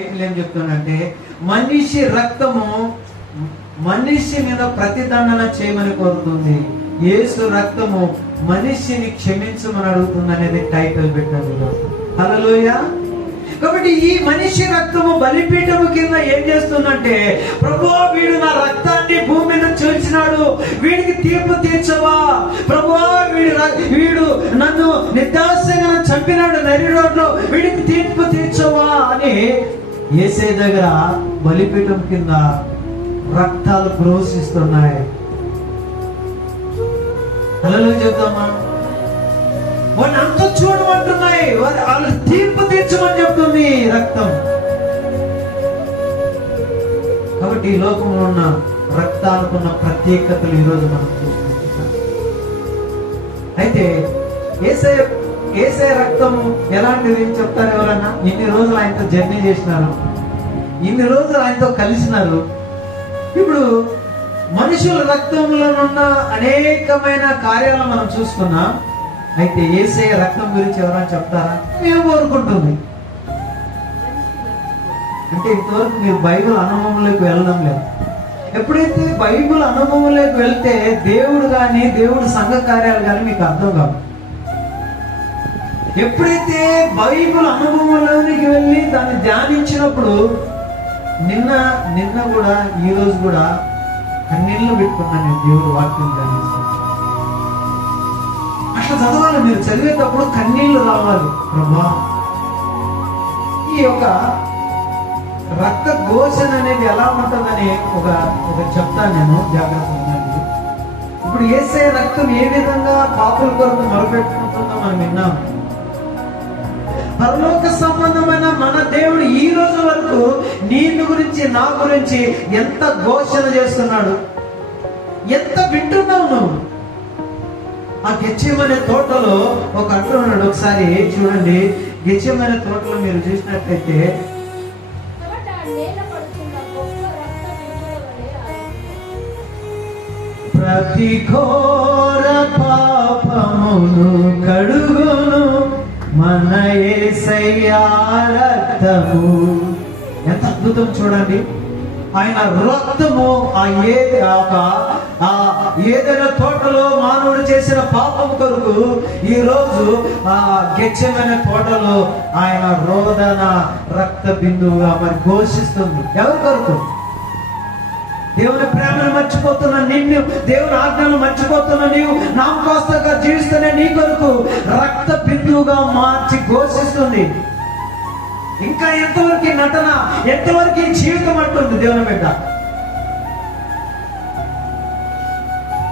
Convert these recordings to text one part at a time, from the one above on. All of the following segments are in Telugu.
ఏం చెప్తానంటే, మనిషి రక్తము మనిషి మీద ప్రతిదండన చేయమని కోరుతుంది, యేసు రక్తము మనిషిని క్షమించమని అడుగుతుంది అనేది టైటిల్ పెట్టినది. హల్లెలూయా. కాబట్టి ఈ మనిషి రక్తము బలిపీఠము కింద ఏం చేస్తుందంటే, ప్రభువా వీడు నా రక్తాన్ని భూమి మీద చీల్చినాడు, వీడికి తీర్పు తీర్చవా ప్రభువా, వీడు నన్ను నిర్దాక్షిణ్యంగా చంపినాడు నరి రోడ్లో, వీడికి తీర్పు తీర్చవా అని యేసే దగ్గర బలిపీఠం కింద రక్తాలు ప్రవహిస్తున్నాయి. హల్లెలూయా చెప్తామా? వాడిని అంత చూడమంటున్నాయి, వాళ్ళు తీర్పు తీర్చమని చెప్తుంది రక్తం. కాబట్టి ఈ లోకంలో ఉన్న రక్తాలకున్న ప్రత్యేకతలు ఈరోజు మనం చూసుకుంటున్నాం. అయితే యేసయ్య రక్తం ఎలాంటిది చెప్తారు ఎవరన్నా? ఇన్ని రోజులు ఆయనతో జర్నీ చేసినారు, ఇన్ని రోజులు ఆయనతో కలిసినారు. ఇప్పుడు మనుషుల రక్తంలో ఉన్న అనేకమైన కార్యాలను మనం చూసుకున్నాం. అయితే యేసయ్య రక్తం గురించి ఎవరైనా చెప్తారా? మేము కోరుకుంటుంది. అంటే ఇంతవరకు మీరు బైబిల్ అనుభవంలోకి వెళ్ళడం లేదు. ఎప్పుడైతే బైబిల్ అనుభవంలోకి వెళ్తే దేవుడు కానీ దేవుడు సంఘ కార్యాలు కానీ మీకు అర్థం కాదు. ఎప్పుడైతే బైబిల్ అనుభవంలోనికి వెళ్ళి దాన్ని ధ్యానించినప్పుడు నిన్న కూడా ఈ రోజు కూడా కన్నీళ్లు పెట్టుకున్నాను దేవుడు వాక్యం ధ్యానిస్తాను. అట్లా చదవాలి. మీరు చదివేటప్పుడు కన్నీళ్లు రావాలి. ప్రభా, ఈ యొక్క రక్త ఘోషణ అనేది ఎలా ఉంటుందని ఒక చెప్తాను నేను, జాగ్రత్త ఉండండి. ఇప్పుడు యేసయ్య రక్తం ఏ విధంగా పాపుల కొరకు మొరపెట్టుకుంటుందో మనం విన్నాం. పరలోక సంబంధమైన మన దేవుడు ఈ రోజు వరకు నీ గురించి నా గురించి ఎంత ఘోషణ చేస్తున్నాడు, ఎంత వింటున్నావు నువ్వు. ఆ గెత్సేమనే తోటలో ఒక అంటున్నాడు, ఒకసారి చూడండి. గెత్సేమనే తోటలో మీరు చూసినట్లయితే ప్రతి ఘోర పాపమును కడుగును మన యేసయ్య రక్తము. ఎంత అద్భుతం చూడండి. ఆయన రక్తము ఏదైనా తోటలో మానవుడు చేసిన పాపం కొరకు ఈ రోజు ఆ గెత్సేమనే తోటలో ఆయన రోదన రక్త బిందువుగా మరి ఘోషిస్తుంది. ఎవరి కొరకు? దేవుని ప్రేమను మర్చిపోతున్నా నిన్ను, దేవుని ఆజ్ఞను మర్చిపోతున్నా నీవు, నామకోస్తగా జీవిస్తున్న నీ కొరకు రక్త బిందువుగా మార్చి ఘోషిస్తుంది. ఇంకా ఎంతవరకు నటన, ఎంతవరకు జీవితం అంటుంది దేవుని బిడ్డ.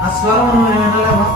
ఆ స్వరం వినలేమా?